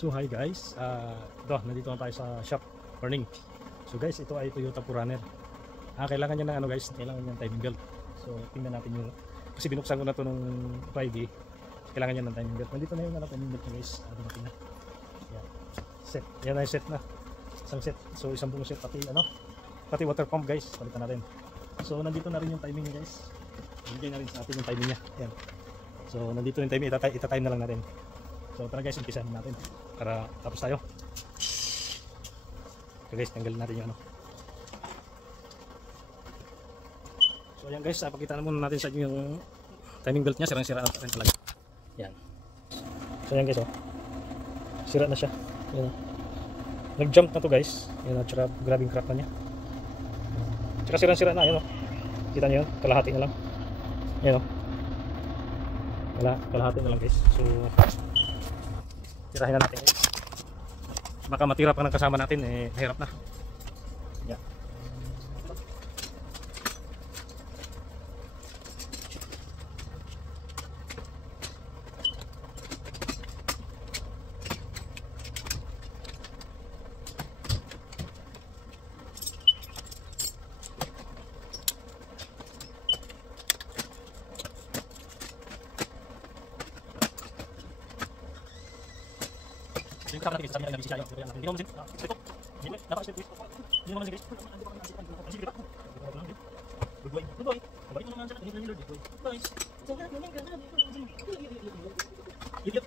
So hi guys, nandito na tayo sa shop. Morning. So guys, ito ay Toyota 4Runner. Kailangan niya ng ano guys, kailangan niya ng timing belt. So tingnan natin yung, kasi binuksan ko na to nung Friday. Kailangan niya ng timing belt. Nandito na yung timing belt niya guys. Dumating na. Yan. Set. Yan na yung set na. Isang set. So isang buong set pati pati water pump guys. Palitan natin. So nandito na rin yung timing niya guys. Bigay na rin sa atin yung timing niya. Yan. So nandito yung timing, itatime na lang natin. So tara guys, umpisahan natin para tapos tayo. So guys, tanggalin natin yung So ayan guys, pakita na muna natin sa inyo yung timing belt niya. Sirang-sira na rin talaga. Yan. So ayan guys, sira na siya. Yan. Nag-jump na to guys. Yan, tsaka grabing crack na niya. Tsaka sirang-sira na, yan kita niyo yun, kalahati na lang. Yan kalahati na lang guys. So tirahin na natin guys. Baka matira pa ng kasama natin, mahirap na. Yan. Yung kasama natin guys, sabi natin na bisisya yun. Hindi naman masin. Step up. Hindi naman masin guys. Good boy. Good boy. Mabait mo naman siya. Good boy. Good boy. Yip.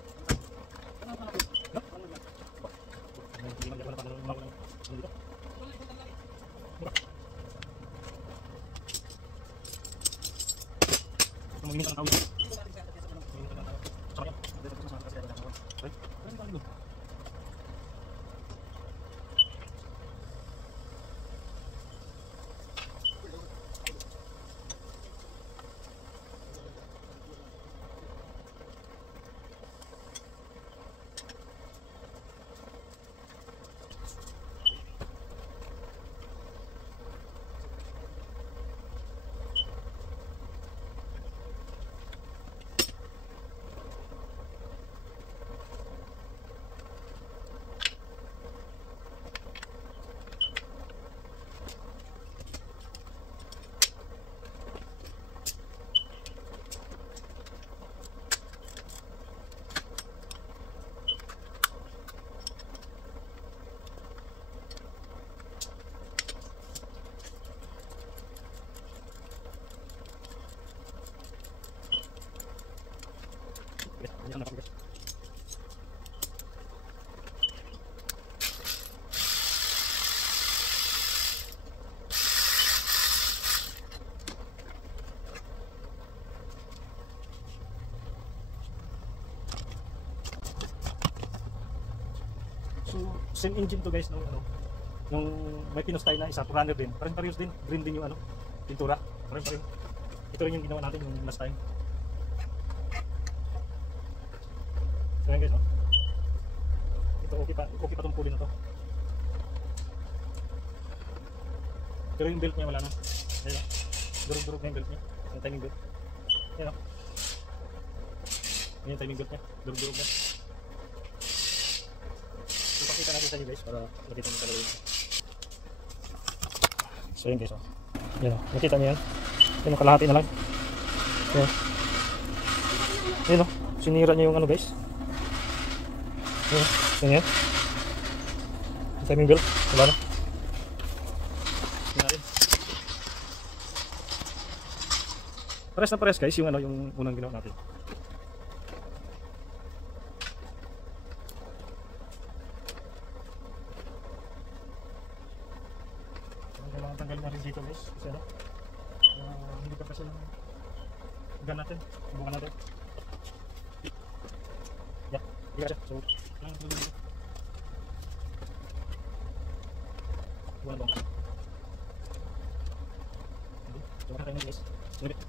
Manginis ang tao. So same engine to guys, nung may pinos tayo na isa, 400 din. Parehas din, green din yung pintura. Parehas. Ito rin yung ginawa natin yung last time. So yan guys, ito okay pa tong pulley na to. Pero yung belt niya wala na. Ayan, durug-durug na yung belt niya. Yung timing belt. Ayan yung timing belt niya, durug-durug na. So pakita natin sa inyo guys para makita nyo talaga yun. So yun guys, yan nakita nyo yan. Yan kalahati na lang. Yan sinira nyo yung guys. Yan yan. Yung timing belt, wala na. Pares na pares guys yung yung unang ginawa natin. Kailangan tanggalin na rin dito guys kasi hindi pa kasi yung gan natin, subukan natin. Yeah, hindi kasi. So buwan bang so makaka tayo guys. Sunod.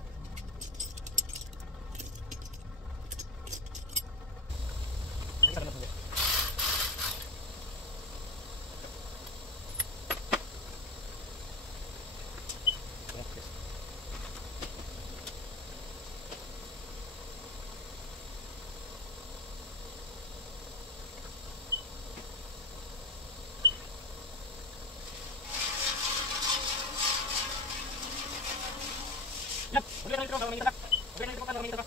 Yan. Huwag na dito. Huwag na dito. Huwag na dito. Huwag na dito.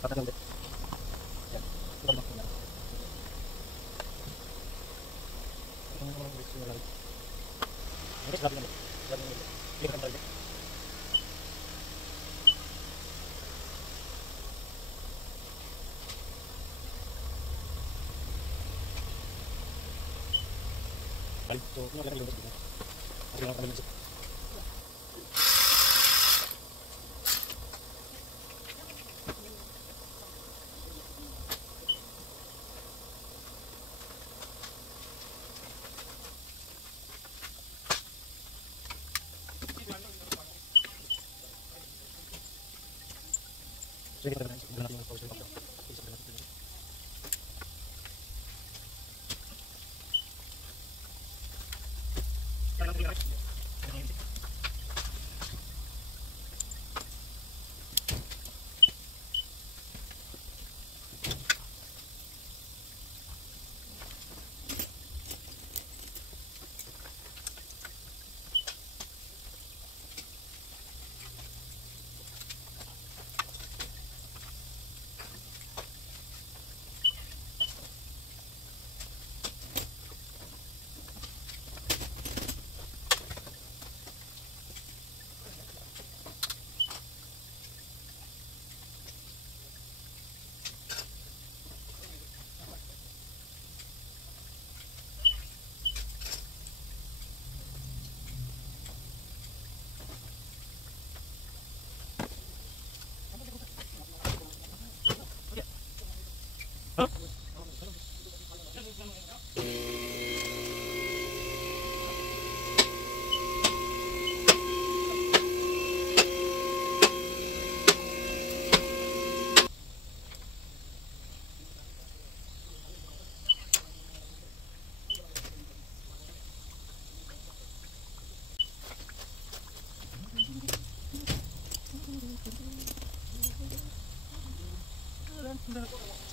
Tatagal din. Yan. Ito naman na. Ito naman gusto nyo lang. Ito sabi naman. Sabi naman. Hindi ka naman talaga. Balik. So, ano lang yung lumos dito. Kasi lang kami lumos. Sige, kita natin yung pause ng pagkakas.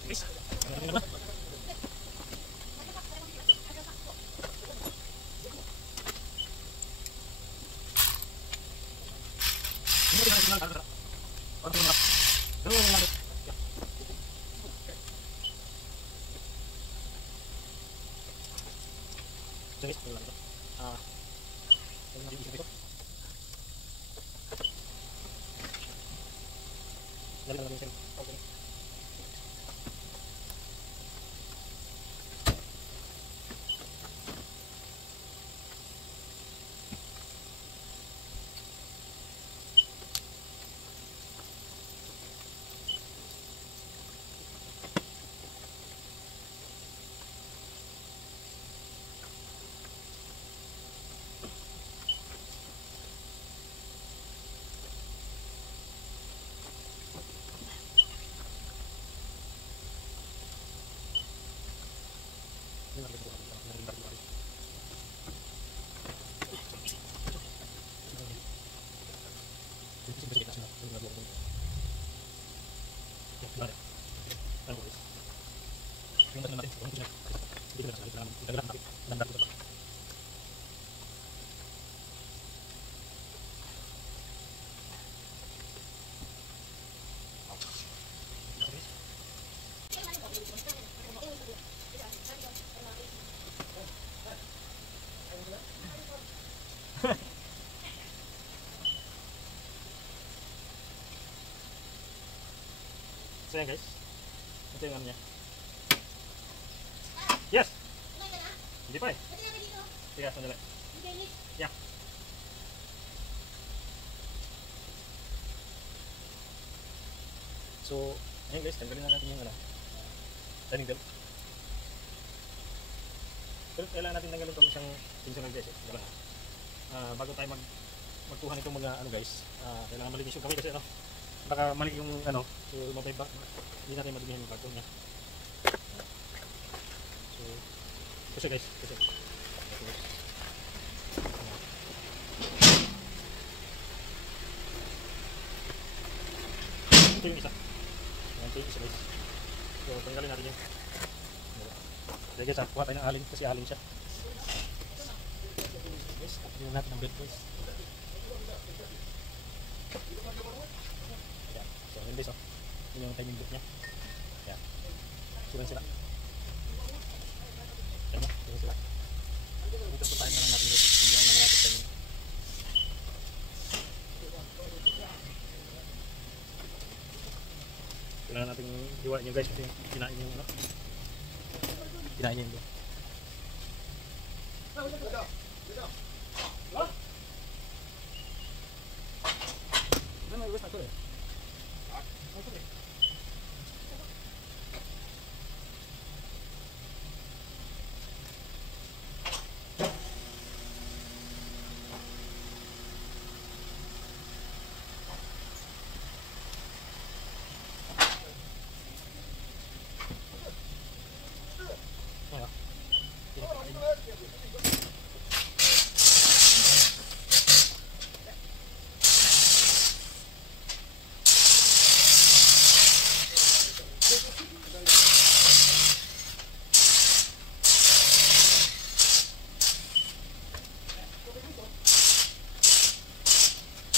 Isa pa natin. So yan guys, ito yung ano niya. Yes! Hindi pa eh. Sige, sandali. Yeah. So, ayun guys, tanggalin na natin yung ano, timing belt. Pero kailangan natin tanggalin itong isang tensioner guys eh. Diba? Bago tayo magkuha nitong mga ano guys, kailangan malinis yung kamay kasi ano, baka mali yung ano, so hindi natin madumihan yung bago niya. So, kasi guys, kasi. Ito yung isa. Ito yung isa guys. So, tanggalin natin yung sige guys, kuha tayo ng alin kasi alin siya. Guys, tapunin natin ang belt guys. Ayan. So, yun guys, yun yung timing belt nya. Ayan. Sulan sila. Ayan mo, sulan sila. Dito po tayo na lang natin guys. Yung nangyayari timing. Kailangan natin hiwain nyo guys kasi kinain yung ano. Kinain niya yung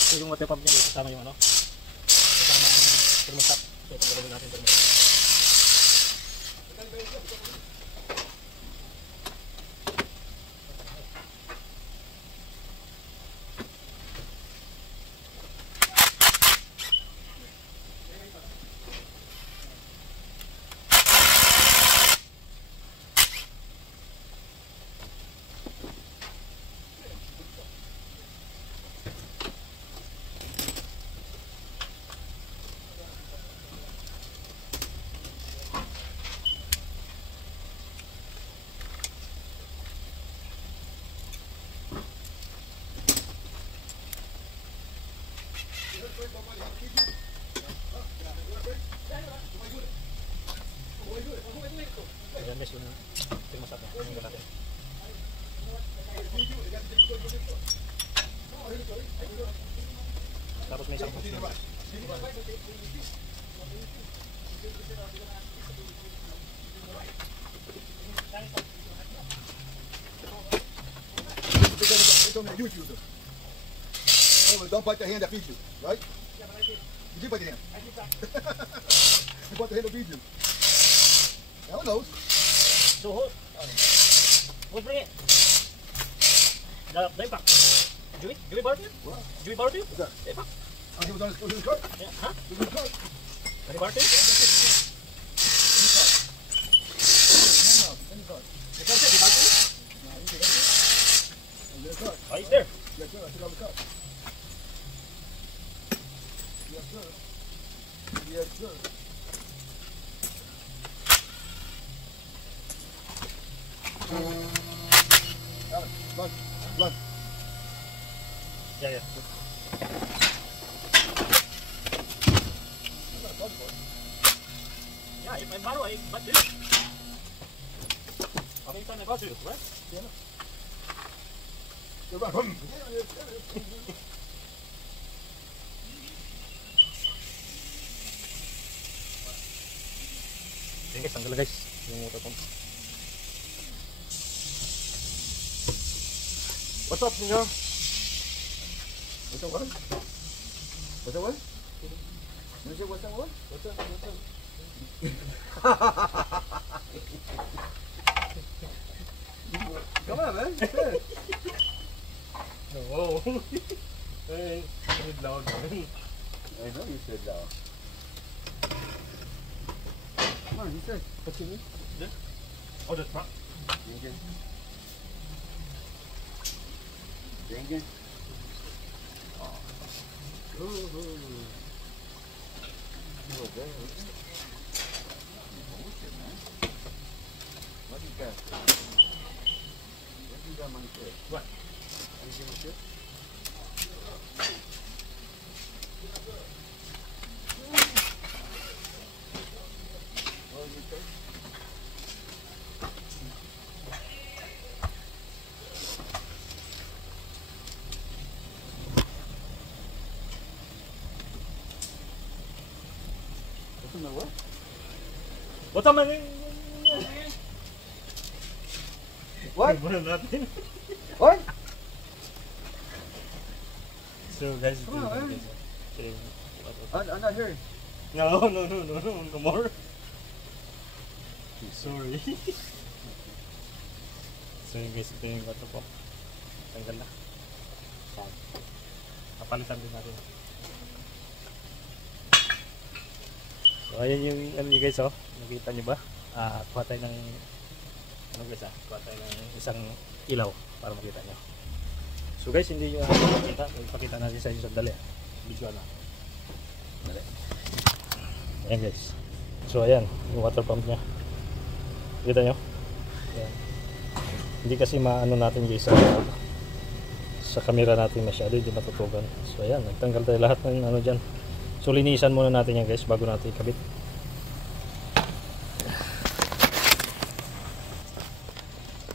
so yung water pump niya kasama yung ano, kasama yung thermostat. So paggalawin natin yung thermostat. Ayan guys, yung thermostat na yung natin. Tapos may isang hose naman. It's on the YouTube. Oh, don't bite the hand that feeds you, right? Yeah, but I did. You did bite the hand. I did that. You bite the hand that feeds you. Hell knows. So, who's bring it? The impact. Joey borrowed it? What? Joey borrowed it? What's that? The impact. Oh, he was on his cart? Yeah, huh? He was on his cart. Joey borrowed it? In his cart. In his cart. The car said he borrowed it? No, he did everything. In his cart. Oh, he's there. Yes, sir. I took out the cart. Yes, sir. Yes, sir. Alex, lunch. Yeah, yeah. I'm not talking for it. Yeah, if I borrow, I but this. How many times I got you, right? Yeah, no. You're right. Ayan guys, tanggal guys. Yung water pump. What's up, senor? What's up, what? What's up, what? You say what's up, what? What's up, what's up? Come on, man. Say it. Whoa. Hey, it's loud. I know you said that. Come on, you said. What's your name? Oh, that's not. Okay. Ganyan. What is that? What is that, Monsieur? What? Is it Monsieur? What is it? Ito na what? What naman What? Muna natin. What? So guys, Come on, ito- man. Okay. I'm not here. No more. Sorry. So yun guys, ito yung water pump. Tanggal na. Kapalitan din natin. So ayan yung ano nyo guys, oh. Nakita nyo ba? Kuha tayo ng ano guys, kuha tayo ng isang ilaw para makita nyo. So guys, hindi nyo makita. Ipakita natin sa inyo sandali. Video na. Dali. Ayan guys. So ayan, yung water pump nya. Kita nyo? Ayan. Hindi kasi maano natin guys sa camera natin masyado, hindi matutugan. So ayan, nagtanggal tayo lahat ng ano dyan. So linisan muna natin yan guys bago natin ikabit.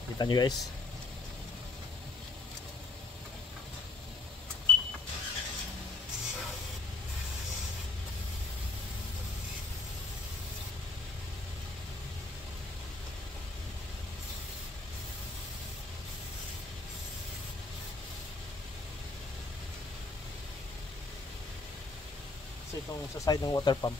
Kita nyo guys. Kasi itong sa side ng water pump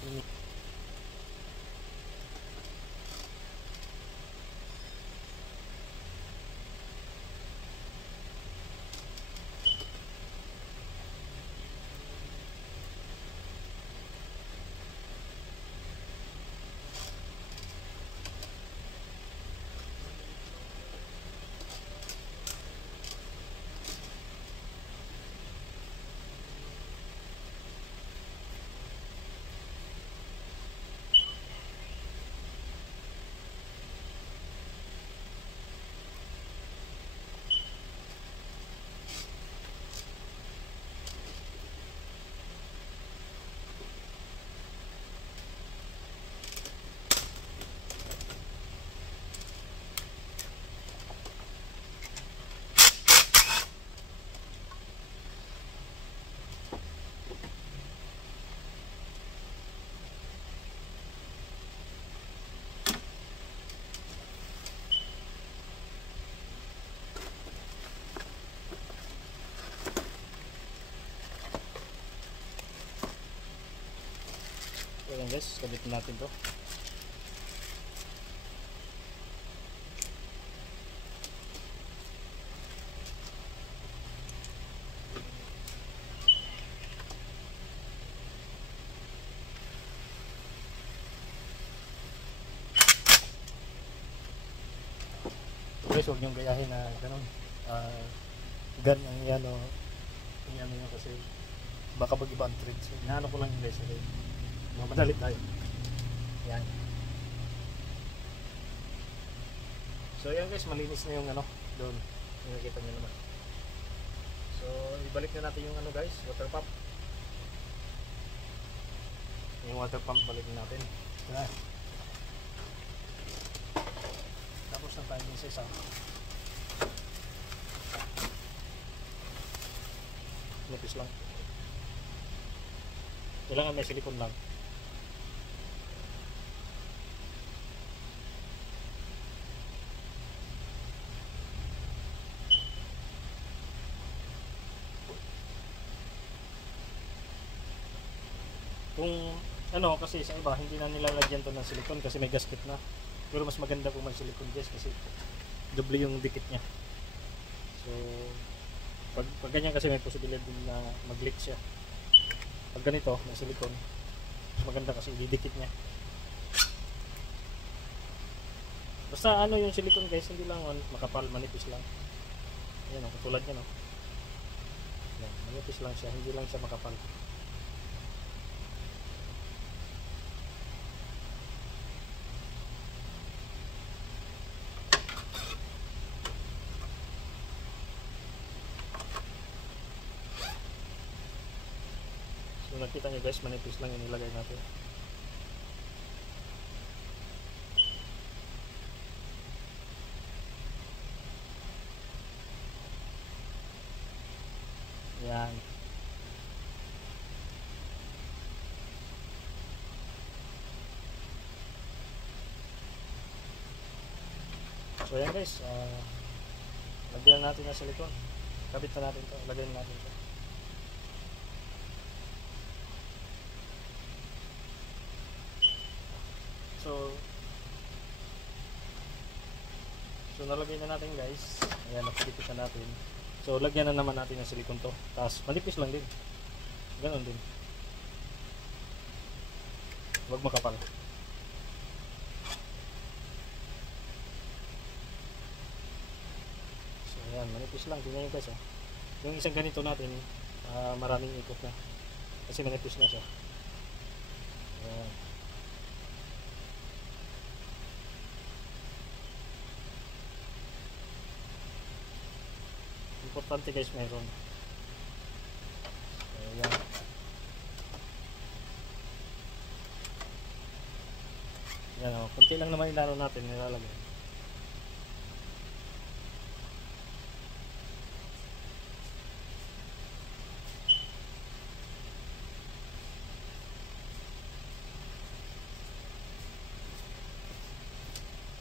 Ayan guys, kabitin natin to. Guys, huwag niyong gayahin na ganun. Ganyan yan o yan yun kasi baka mag-iba ang thread. So, inaano ko lang yung guys. Okay. Madali tayo. Yan. So yan guys, malinis na yung ano doon. Nakikita nyo naman. So ibalik na natin yung ano guys, water pump. Yung water pump balik na natin. Yan. Tapos na tayo din sa isa. Nipis lang. Kailangan may silikon lang. Kung ano kasi sa iba hindi na nilalagyan to ng silikon kasi may gasket na. Pero mas maganda kung may silikon guys kasi doble yung dikit niya. So pag ganyan kasi may posibilidad din na mag-leak siya. Pag ganito may silikon mas maganda kasi ididikit niya. Basta ano yung silikon guys, hindi lang makapal, manipis lang. Ayan o, katulad yan o. Yan, manipis lang siya, hindi lang siya makapal. So nakita nyo guys, manipis lang yung nilagay natin. Yan. So yan guys, lagyan natin na silikon. Kabit na natin to, lagyan natin to. So nalagay na natin guys. Ayan, nakikita na natin. So lagyan na naman natin ng silikon to. Tapos manipis lang din. Ganon din. Huwag makapal. So ayan, manipis lang. Tingnan nyo guys. Yung isang ganito natin, maraming ikot na. Kasi manipis na siya. Ayan. Importante guys meron. Ayan. Yan o. Kunti lang naman ilaro natin nilalagay.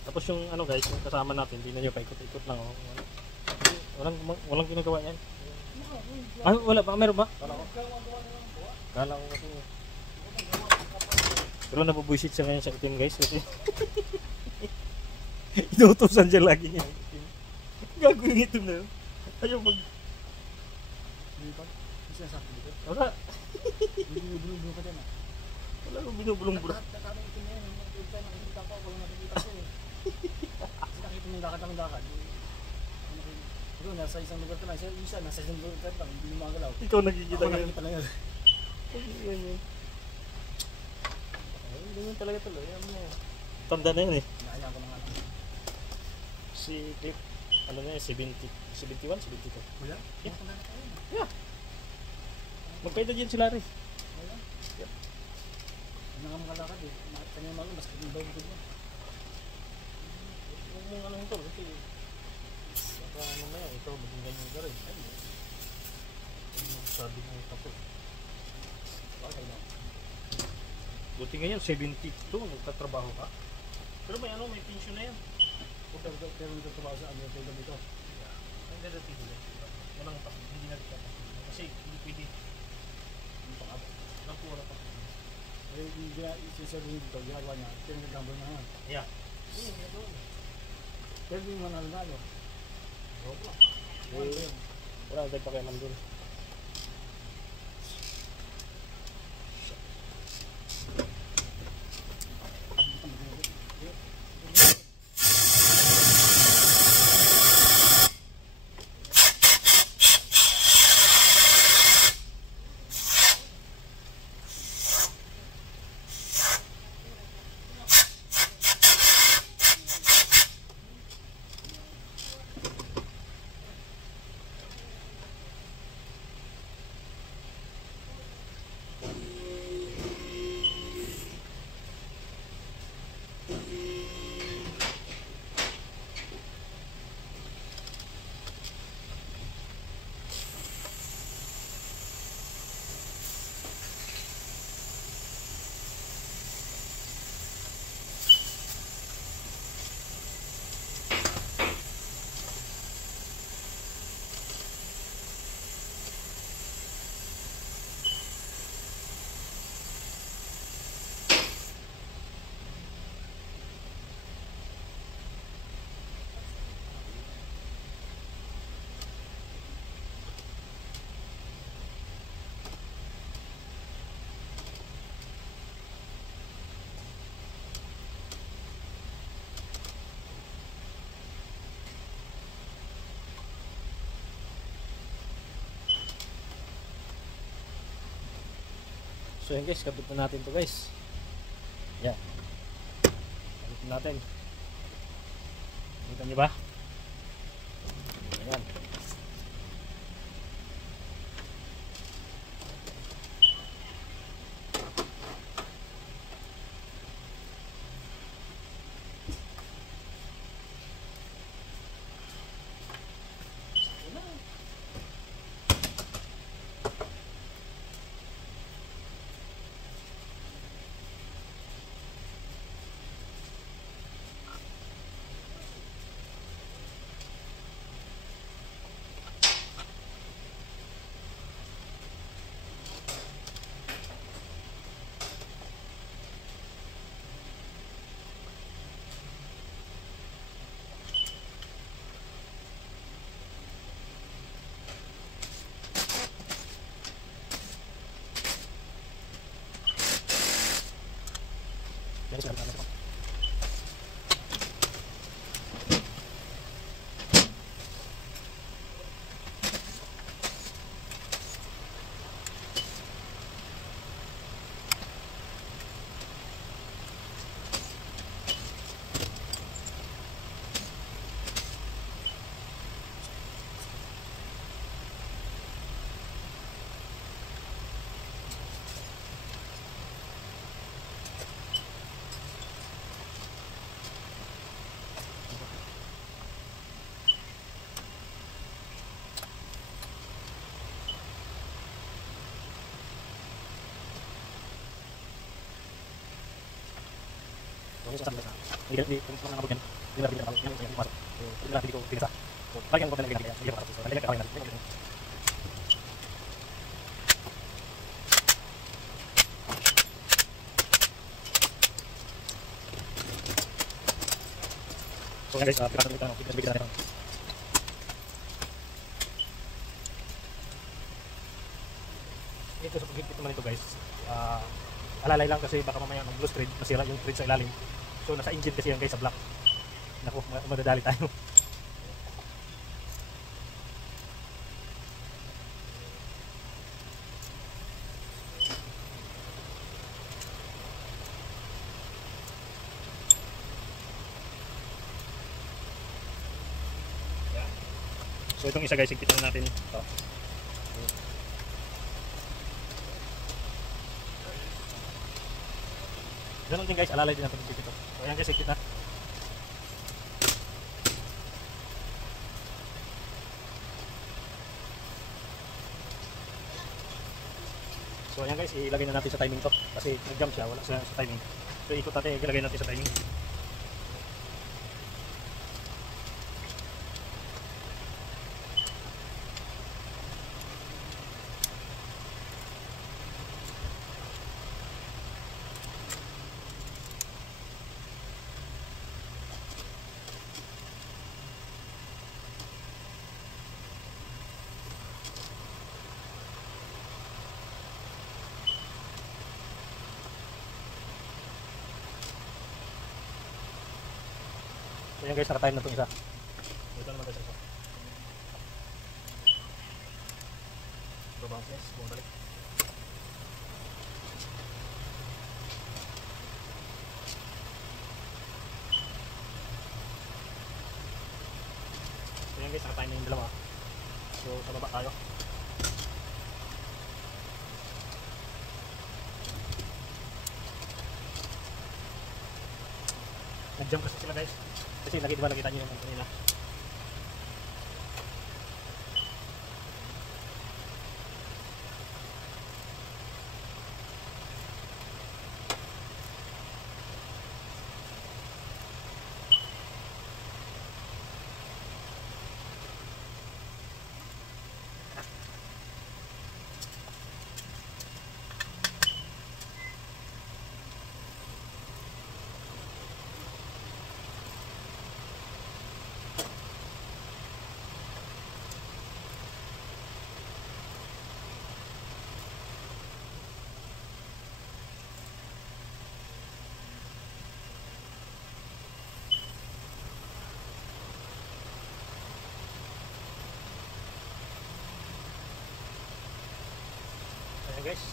Tapos yung ano guys, yung kasama natin, hindi na nyo paikot-ikot lang o. Walang ginagawa yan. Ah, wala pa, meron ba? Kala ko kasi. Pero nabubuisit siya ngayon sa itim guys kasi inuutosan siya lagi niya. Gagawin ito na yun. Ayaw mag... Isa sa dito. Wala. Binubulong ka dyan ah. Wala ko binubulong-bulong. Nakakita ito na yan. Nakikita ko, walang nakikita ko eh. Kasi nakita mo yung lakad. Pero nasa isang lugar ka lang. Isa, nasa isang lugar ka lang. Hindi mo magalaw. Ikaw nakikita Ako ngayon. nakikita lang yan. Yan yun. Ay, ganyan talaga tuloy. Tanda na yun eh. Naaya ko na nga lang. Si Clip, ano na yun, 71, 72. Kuya? Yeah. Yeah. Magkaedad yan sila rin. Wala. Yep. Ano nga makalakad eh. Kanya yung mga mas kaging bukod mo. Huwag mong ano ito, kasi baka mamaya ito, maging ganyan ka rin. Ay, sabi mo tapos. Okay lang. Buti ngayon, 72, nagtatrabaho ka. Pero may ano, may pension na yan. Pero nagtatrabaho sa ano yung dito. Ang dadating nila. Walang pa, hindi na rin kasi hindi pwede. Yung pang-abot. Lang po wala pa. Eh, yung serving dito, ginagawa niya. Pero nag-gamble na naman. Yeah. Hindi, Pero yung manalo-nalo. wala nagtag pakialam dun. So yan guys, kabit na natin to guys. Yan. Kabit na natin. Kita nyo ba? Ayan. Yan, sabi natin ito. Yung sasabi ko na, hindi kung nakabot yan, hindi na pinag-nakabot, hindi na pumasok. So, hindi na ko pinasa. So, balikan ko na nilagay natin, hindi na pumasok. So, nalagay kakawin natin. So, yan guys, pinasan ulit na, pinasabigyan natin. Ito sa paghigpit naman ito guys, alalay lang kasi baka mamaya mag-loose thread, masira yung thread sa ilalim. So nasa engine kasi yan guys sa block. Naku, madadali tayo. Yan. So itong isa guys, higpitan natin ito. Ganun din guys, alalay din natin yung dito. So ayan guys, higpit na. So ayan guys, ilagay na natin sa timing to. Kasi nag-jump siya, wala sa timing. So ikot natin, ilagay natin sa timing. So yan guys, naka-time na itong isa. Ito naman guys isa. Babang guys, bumalik. So yan guys, naka-time na yung dalawa. So sa baba tayo. Nag-jump kasi sila guys. Kasi lagi diba nakita nyo yung kanila. Ayan guys.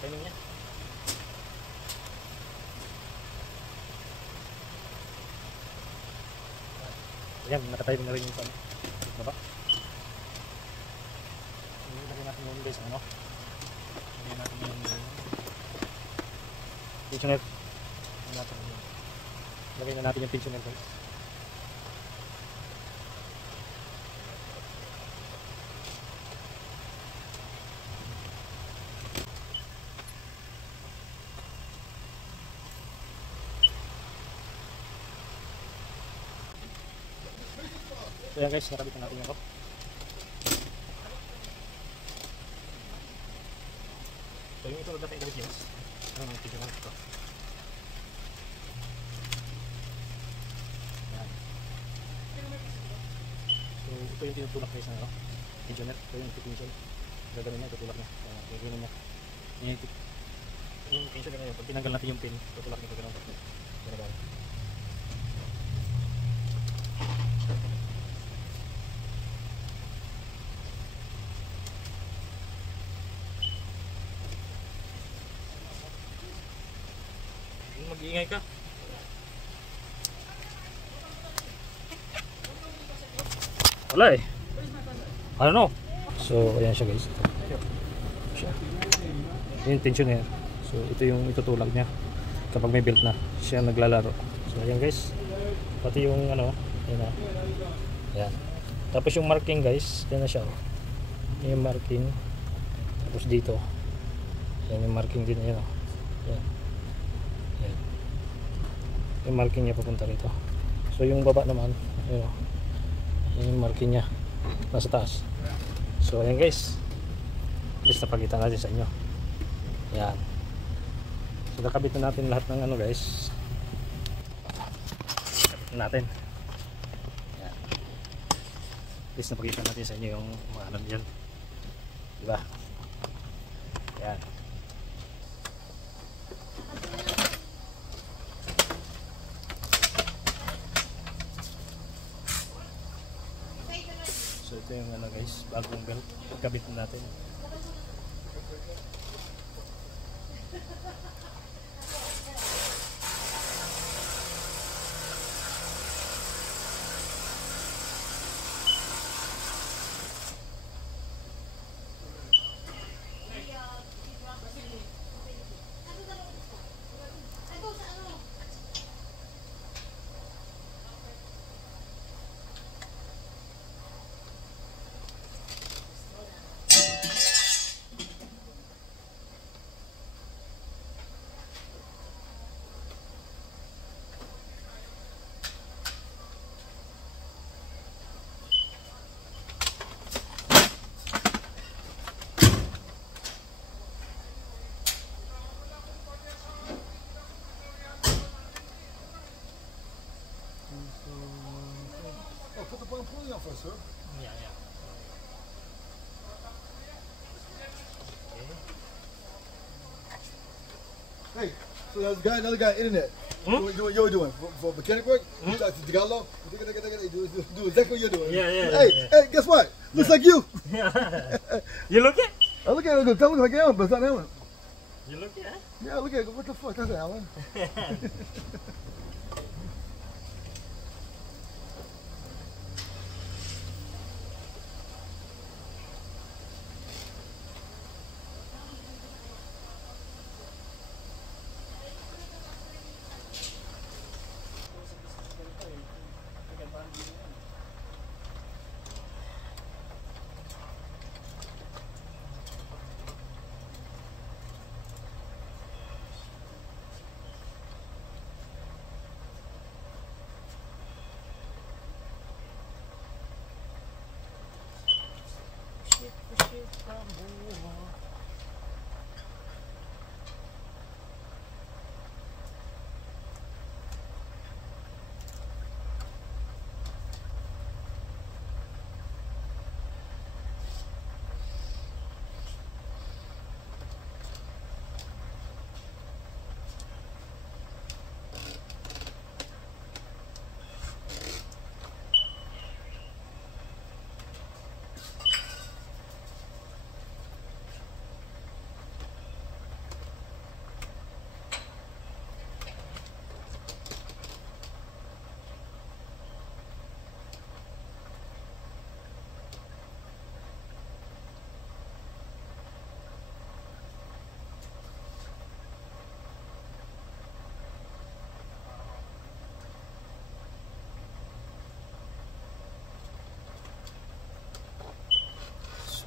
timing niya. Ayan, nakatiming na rin yung sana. Baba. Ilagay natin yung guys, ano? Ilagay natin yung tensioner. Ilagay na natin yung tensioner guys. So yan guys, nakabit na natin yung hook. So yung ito natin gawin guys. Ano nang tigil natin ito. Yan. So ito yung tinutulak guys na ano. Tensioner. Ito yung tension. Gagawin niya, tutulak niya. Gagawin niya. Yung tension na yun, pag tinanggal natin yung pin, tutulak niya ito gano'n. Gano'n. Mag-iingay ka. Wala eh. I don't know. So ayan siya guys. Siya. Yung tensioner. So ito yung itutulak niya kapag may belt na siya naglalaro. So ayan guys. Pati yung ano, ayan na. Ayan. Tapos yung marking guys, ayan na siya. Yung marking. Tapos dito. Ayan yung marking din, ayan. Ayan. Ayan. Yung marking niya papunta rito. So yung baba naman, ayan. Ayan yung marking niya nasa taas. So ayan guys, just napakita natin sa inyo. Ayan. So nakabit na natin lahat ng ano guys. Nakabit na natin. Ayan. Just napakita natin sa inyo yung mga ano dyan, diba? Ayan. So ito yung ano guys, bagong belt, pagkabit natin. Put the bottom pulley on first, sir. Yeah, yeah. Hey, so there's another guy on the internet. Do what you're doing for mechanic work. You talk to Tagalog. Do exactly what you're doing. Yeah. Hey, guess what? Looks like you. You look it? I look at it. That looks like Alan, but it's not Alan. You look it? Yeah, look at it. What the fuck? That's Alan.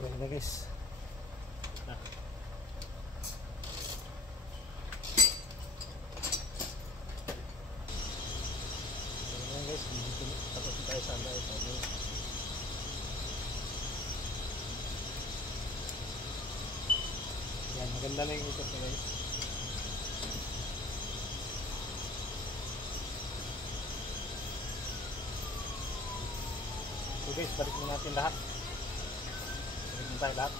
Ayan na guys. Ah. Ayan guys, tapos tayo sa andar ito. Yan, maganda na yung ikot niya guys. So guys, balik mo natin lahat. Balik mo tayo lahat.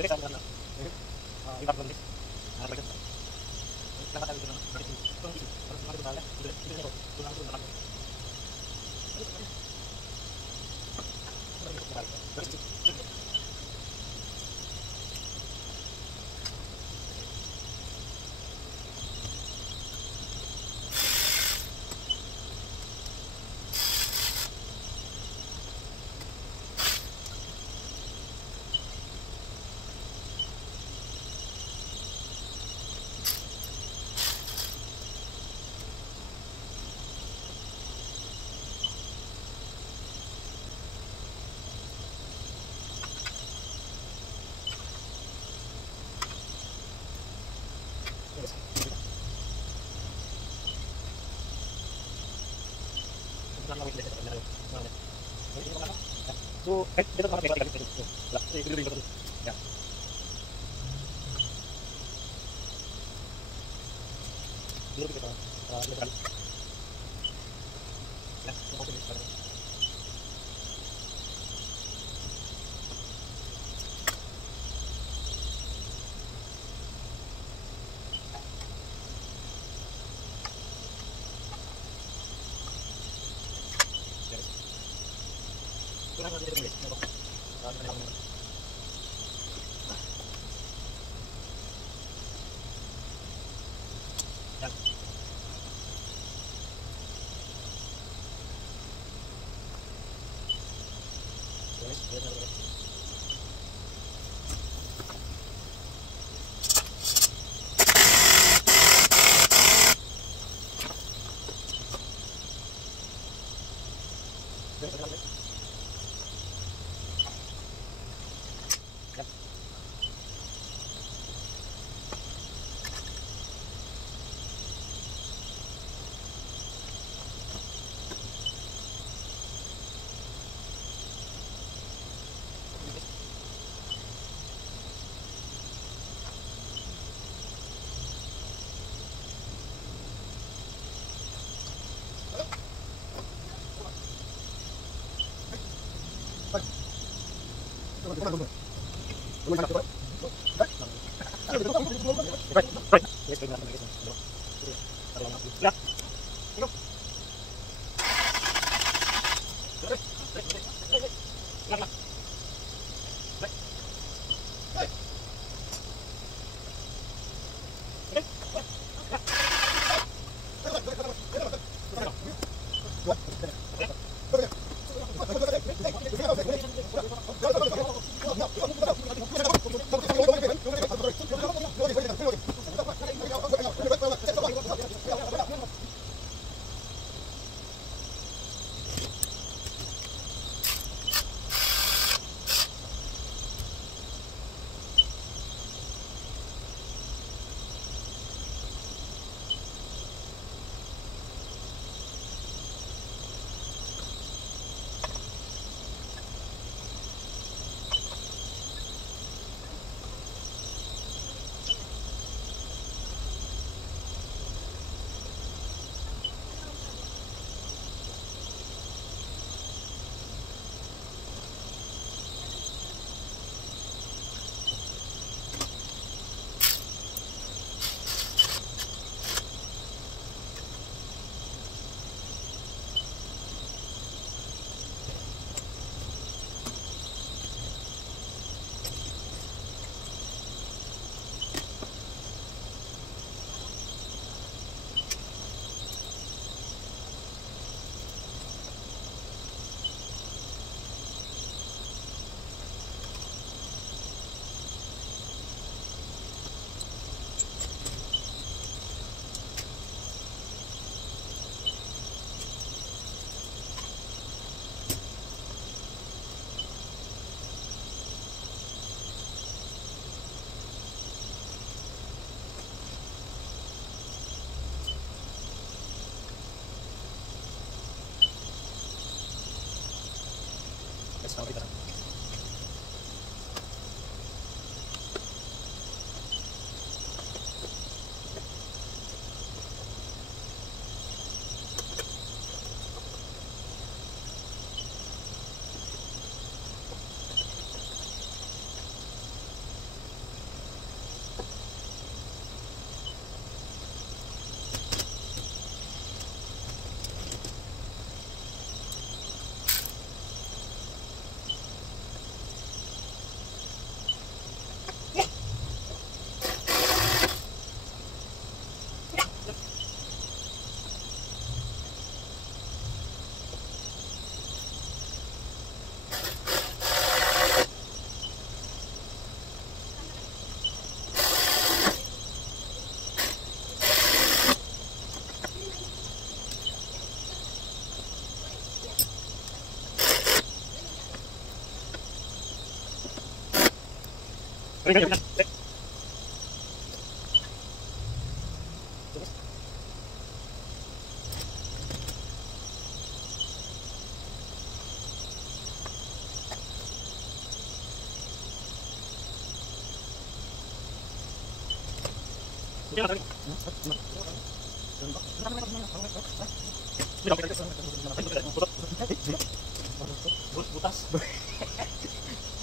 Dari sana na. Iba ko guys. Ano ba ito? Nakatabi ko na. Bakit ito? Parang mga dala. Ito ko. Tulang ko na. So, dito naman kayo galit dito. So, i-deliver ko to. Yeah. Dito kita. Legal. Yeah, okay this para. Kurang ada dito guys. Butas.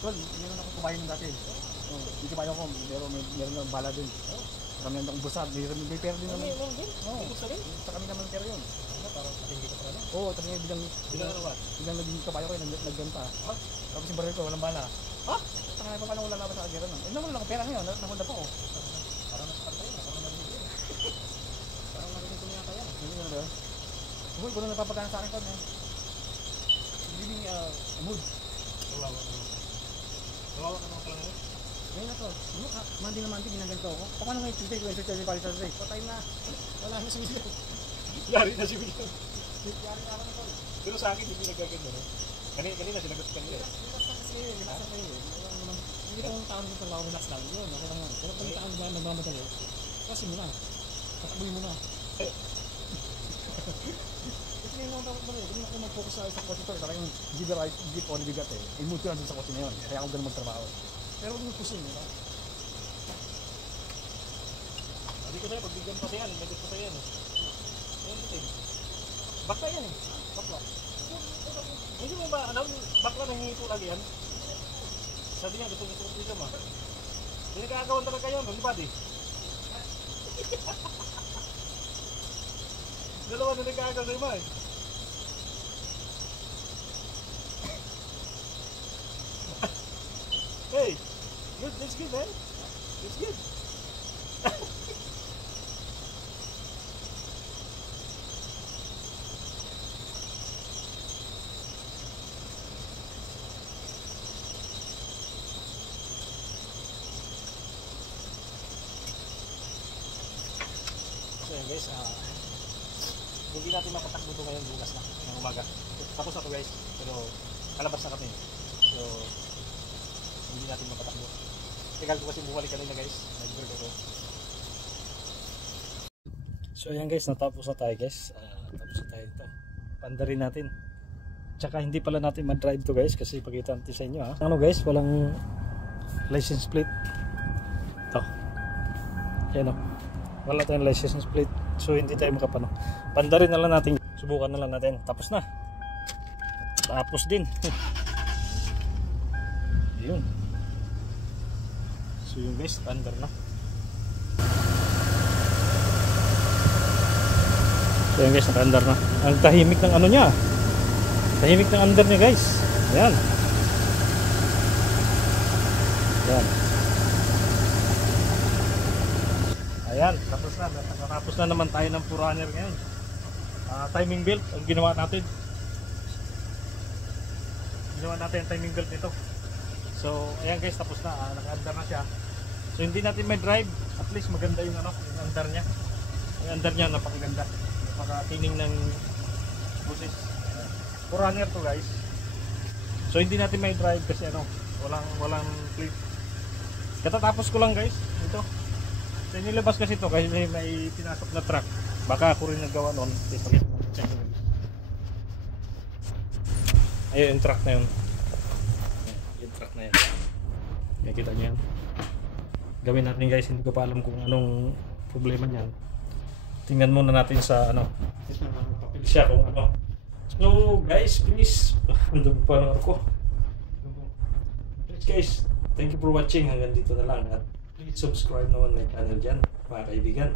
Tol, meron ako kumain ng dati. Oh, hindi kumain ako, meron ng bala din. Kami ang busad, may pera din naman. Oo, sa kami naman pera yun. Parang hindi ka pala. Oo, tapos nga biglang naging kabayo ko, nagganta. Tapos yung baril ko, walang bala. Ha? Saka nga pa paano wala laban sa agera nun? Naman lang ako pera ngayon, nakulda pa ako. Parang nakapantay na, parang narinig yun. Parang narinig ko niya kaya. Hindi nga ba? Uy, kung napapagana sa akin ko, living mood. Kawawa ka naman pala ngayon. Ngayon na to, mandi na mandi, ginaganto ako. Paano ngayon Tuesday, Wednesday, Thursday, Friday, Saturday? Patay na. Wala na si William. Yari na si William. Yari na ako. Pero sa akin, hindi nagaganda, no? Kanina sinagot ko kanina. Relax na kayo. Hindi ko ang tao nito pag relax lang. Yun, okay lang yan. Pero pag tao na nagmamadali, kasi mo na. Tatakboy mo na. Kasi ngayon ako dapat balik. Hindi ako mag-focus sa kotse ito. Talagang give on bigat eh. I-mood ko lang sa kotse na yun. Kaya ako ganun magtrabaho. Pero huwag mo pusin, di ba? Hindi ko na, pagbigyan pa yan. Medyo pa yan. Ayan ito eh. Bakla yan eh. Bakla. Hindi mo ba, bakla nang hihito lagi yan? Sabi niya, gusto ko freedom ah. Hindi nagkakawan talaga kayo, malibad eh. Dalawa na nagkakawan na iba eh. Hey, good, that's good man. That's good. So yun guys, hindi natin mapatakbo ito ngayon bukas na ng umaga. Tapos na ito guys, pero kalabas na kami. So hindi natin mapatakbo. Tegal ko kasi bumalik kanina guys, nag-break ako. So ayan guys, natapos na tayo guys. Tapos na tayo ito. Pandarin natin. Tsaka hindi pala natin mag-drive to guys kasi pakita natin sa inyo ha. Ano guys, walang license plate. Ito. Ayan o. Wala tayong license plate. So hindi tayo makapano. Pandarin na lang natin. Subukan na lang natin. Tapos na. Tapos din. Ayun. So yung guys, pandar na. So yung guys, naka-under na. Ang tahimik ng ano niya. Tahimik ng under niya guys. Ayan. Ayan. Ayan, tapos na. Nakatapos na naman tayo ng Forerunner ngayon. Timing belt ang ginawa natin. Ginawa natin ang timing belt nito. So, ayan guys, tapos na. Naka-under na siya. So, hindi natin may drive. At least maganda yung ano, yung under niya. Yung under niya, napakaganda. Napaka-tining ng buses. Forerunner to guys. So, hindi natin may drive kasi ano, walang clip. Katatapos ko lang guys, ito. So, nilabas kasi ito kasi may pinasok na truck. Baka ako rin nagawa noon. Ayun yung truck na yun. Yung truck na yan. Nakita niyo yan. Gawin natin guys, hindi ko pa alam kung anong problema niyan. Tingnan muna natin sa ano. Papil siya kung ano. So guys, please. Andun pa na ako. Please guys, thank you for watching. Hanggang dito na lang. At please subscribe naman my channel dyan, mga kaibigan.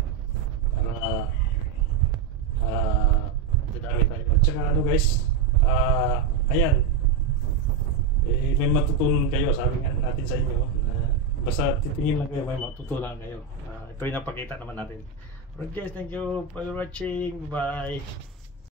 Para dadami tayo. At saka ano guys, ayan, may matutunan kayo, sabi nga natin sa inyo na basta titingin lang kayo, may matutunan kayo. Ito yung napakita naman natin. Alright guys, thank you for watching. Bye.